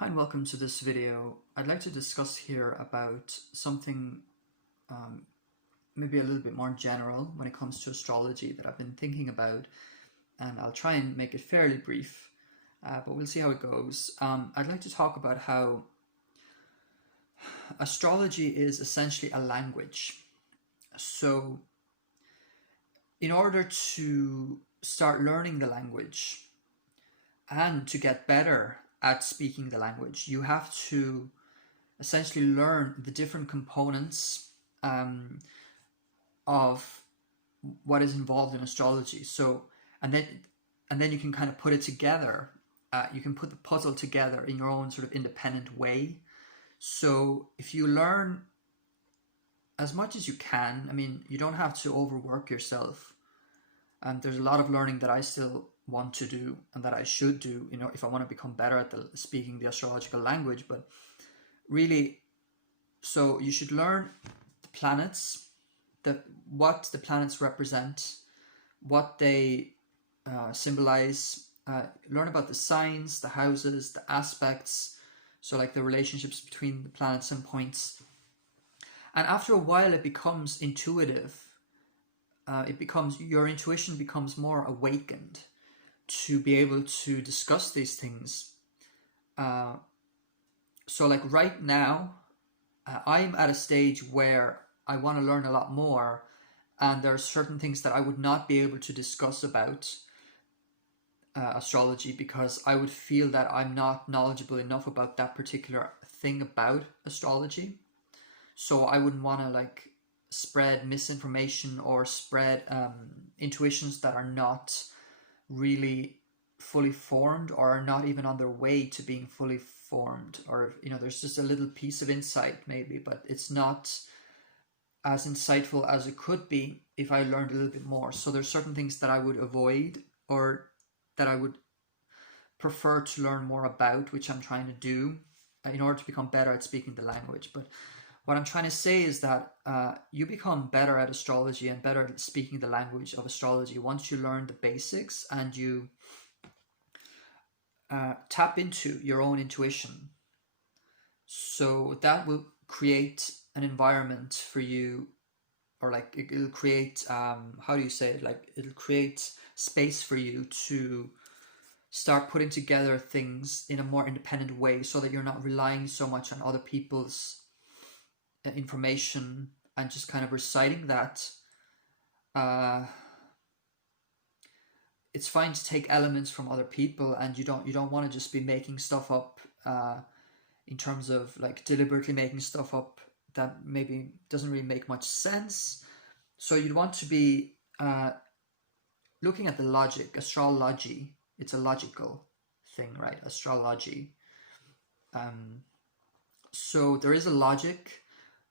Hi and welcome to this video. I'd like to discuss here about something maybe a little bit more general when it comes to astrology that I've been thinking about, and I'll try and make it fairly brief, but we'll see how it goes. I'd like to talk about how astrology is essentially a language. So in order to start learning the language and to get better at speaking the language, you have to essentially learn the different components of what is involved in astrology. So, and then you can kind of put it together. You can put the puzzle together in your own sort of independent way. So, if you learn as much as you can, I mean, you don't have to overwork yourself. And there's a lot of learning that I still want to do and that I should do, if I want to become better at speaking the astrological language. But really, so you should learn the planets, what the planets represent, what they symbolize, learn about the signs, the houses, the aspects, so like the relationships between the planets and points. And after a while it becomes intuitive. Your intuition becomes more awakened to be able to discuss these things. So like right now, I'm at a stage where I want to learn a lot more, and there are certain things that I would not be able to discuss about astrology because I would feel that I'm not knowledgeable enough about that particular thing about astrology. So I wouldn't want to like spread misinformation or spread intuitions that are not really fully formed or are not even on their way to being fully formed, or there's just a little piece of insight maybe, but it's not as insightful as it could be if I learned a little bit more. So there's certain things that I would avoid or that I would prefer to learn more about, which I'm trying to do in order to become better at speaking the language. But what I'm trying to say is that you become better at astrology and better at speaking the language of astrology once you learn the basics and you tap into your own intuition. So that will create an environment for you, or like it'll create, how do you say it? Like it'll create space for you to start putting together things in a more independent way so that you're not relying so much on other people's information and just kind of reciting that. It's fine to take elements from other people, and you don't want to just be making stuff up in terms of like deliberately making stuff up that maybe doesn't really make much sense. So you'd want to be looking at the logic. Astrology, it's a logical thing, right? Astrology. So there is a logic,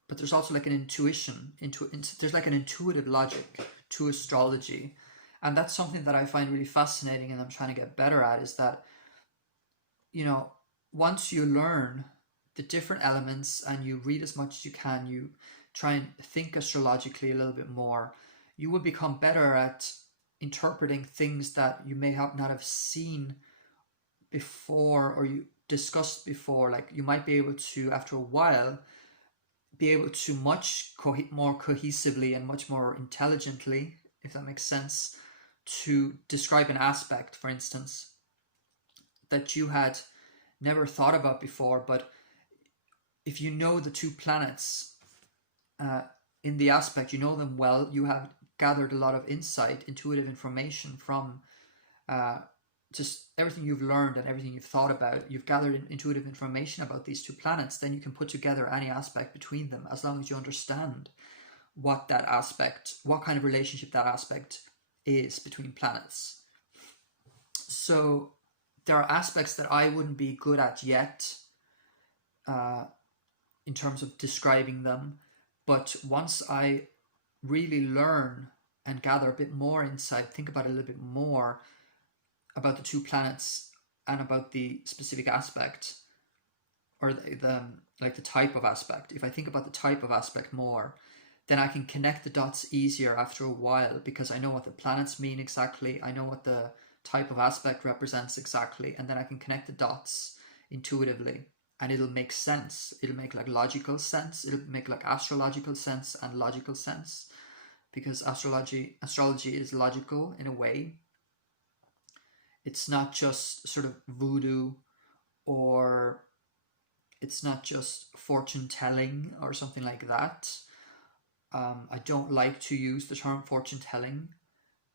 but there's also like an intuition. There's like an intuitive logic to astrology. And that's something that I find really fascinating and I'm trying to get better at, is that, once you learn the different elements and you read as much as you can, you try and think astrologically a little bit more, you will become better at interpreting things that you may not have seen before or you discussed before. Like you might be able to, after a while, be able to much more cohesively and much more intelligently, if that makes sense, to describe an aspect, for instance, that you had never thought about before. But if you know the two planets in the aspect, you know them well, you have gathered a lot of insight, intuitive information from just everything you've learned and everything you've thought about. You've gathered intuitive information about these two planets, then you can put together any aspect between them, as long as you understand what kind of relationship that aspect is between planets. So there are aspects that I wouldn't be good at yet in terms of describing them, but once I really learn and gather a bit more insight, think about it a little bit more about the two planets and about the specific aspect, or the type of aspect. If I think about the type of aspect more, then I can connect the dots easier after a while, because I know what the planets mean exactly, I know what the type of aspect represents exactly, and then I can connect the dots intuitively, and it'll make sense. It'll make like logical sense. It'll make like astrological sense and logical sense, because astrology is logical in a way. It's not just sort of voodoo, or it's not just fortune telling or something like that. I don't like to use the term fortune telling,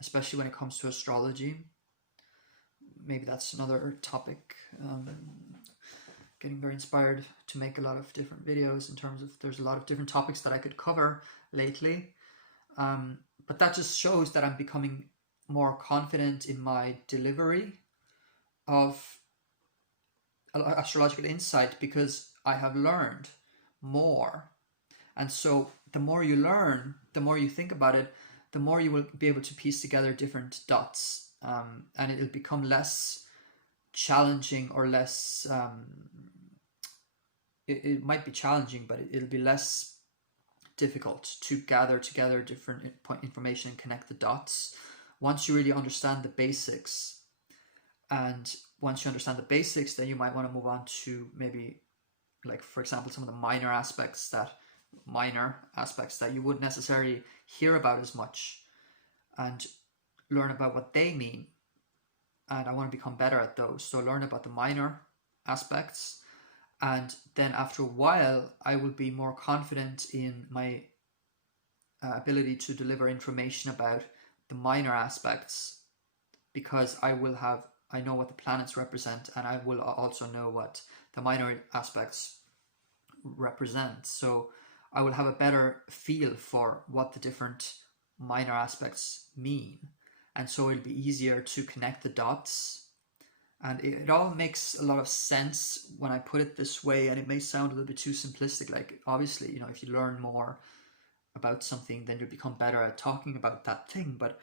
especially when it comes to astrology. Maybe that's another topic. Getting very inspired to make a lot of different videos, in terms of there's a lot of different topics that I could cover lately. But that just shows that I'm becoming more confident in my delivery of astrological insight, because I have learned more. And so the more you learn, the more you think about it, the more you will be able to piece together different dots, and it'll become less challenging, or less it might be challenging, but it'll be less difficult to gather together different information and connect the dots once you really understand the basics. And once you understand the basics, then you might want to move on to maybe, like, for example, some of the minor aspects that you wouldn't necessarily hear about as much, and learn about what they mean. And I want to become better at those. So learn about the minor aspects, and then after a while I will be more confident in my ability to deliver information about the minor aspects, because I know what the planets represent, and I will also know what the minor aspects represent. So I will have a better feel for what the different minor aspects mean, and so it'll be easier to connect the dots. And it all makes a lot of sense when I put it this way, and it may sound a little bit too simplistic. Like, obviously, if you learn more about something, then you become better at talking about that thing. But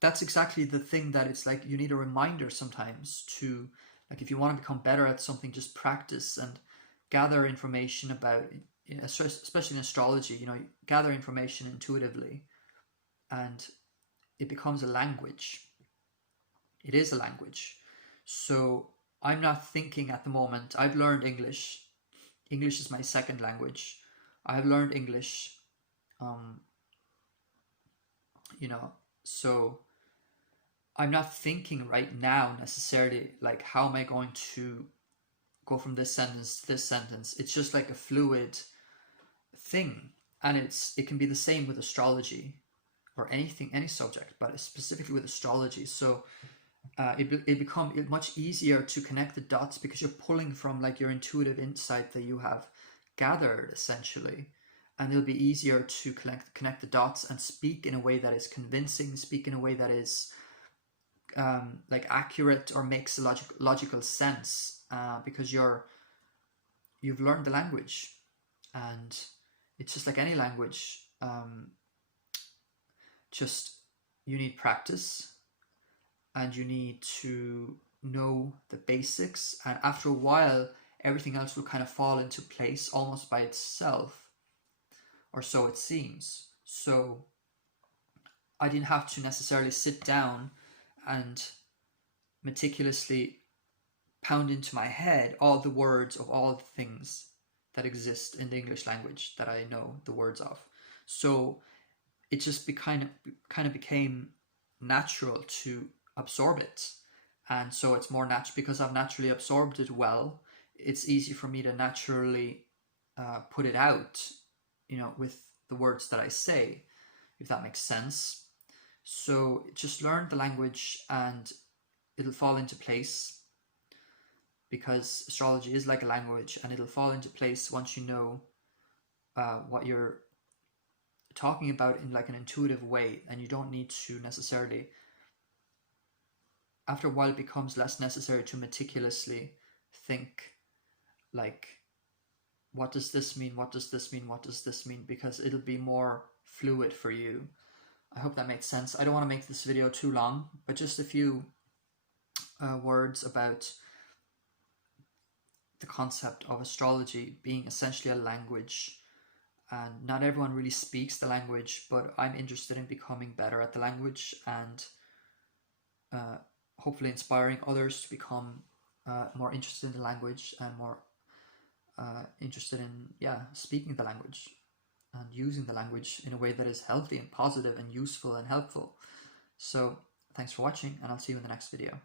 that's exactly the thing, that it's like you need a reminder sometimes to, like, if you want to become better at something, just practice and gather information about, especially in astrology, gather information intuitively, and it becomes a language. It is a language. So I'm not thinking at the moment. I've learned English. English is my second language. I have learned English, so I'm not thinking right now necessarily, like, how am I going to go from this sentence to this sentence. It's just like a fluid thing. And it can be the same with astrology, or anything, any subject, but specifically with astrology. So it becomes much easier to connect the dots, because you're pulling from, like, your intuitive insight that you have gathered, essentially. And it'll be easier to connect the dots and speak in a way that is convincing, speak in a way that is like accurate, or makes a logical sense, because you've learned the language. And it's just like any language, just you need practice, and you need to know the basics, and after a while everything else will kind of fall into place almost by itself, or so it seems. So I didn't have to necessarily sit down and meticulously pound into my head all the words of all the things that exist in the English language that I know the words of. So it just kind of became natural to absorb it. And so it's more natural, because I've naturally absorbed it well. It's easy for me to naturally put it out, with the words that I say, if that makes sense. So just learn the language and it'll fall into place, because astrology is like a language, and it'll fall into place once you know what you're talking about in, like, an intuitive way. And you don't need to necessarily, after a while it becomes less necessary to meticulously think, like, what does this mean, what does this mean, what does this mean, because it'll be more fluid for you. I hope that makes sense. I don't want to make this video too long, but just a few words about the concept of astrology being essentially a language. And not everyone really speaks the language, but I'm interested in becoming better at the language, and hopefully inspiring others to become more interested in the language and more interested in speaking the language and using the language in a way that is healthy and positive and useful and helpful. So thanks for watching, and I'll see you in the next video.